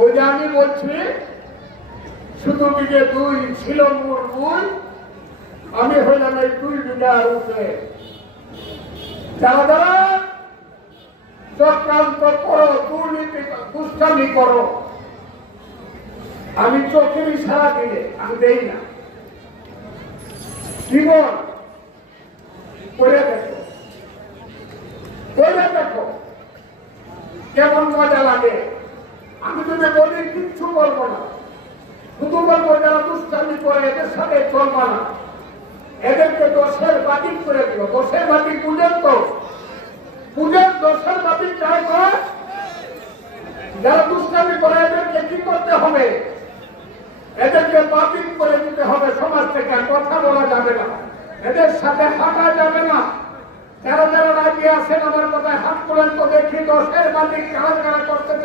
ওই যে আমি বলছি শুধু বিঘে 2 ছিল মোর ভুল, আমি হইলাম এই 2 বিঘার উপরে। যারা যারা চক্রান্ত করো, দুর্নীতি দুষ্টামি করো, আমি চোখের ইশারা দিলে আমি দেই না, জীবন করে দেখো, করে দেখো কেমন মজা লাগে। আমি যদি বলি কিচ্ছু বলবো না, শুধু বলবো যারা দুষ্টামি করে এদের সাথে চলবা না, এদেরকে দোষের বাতিল করে দিল। দোষের বাতিল বুঝেন তো? বুঝেন দোষের বাতিল চাই করে? যারা দুষ্টামি করে এদেরকে কি করতে হবে? এদেরকে বাতিল করে দিতে হবে সমাজ থেকে। কথা বলা যাবে না, এদের সাথে হাঁটা যাবে না। যারা যারা রাজি আছেন আমার কথায় হাত তোলেন তো দেখি দোষের বাতিল কারা কারা করতে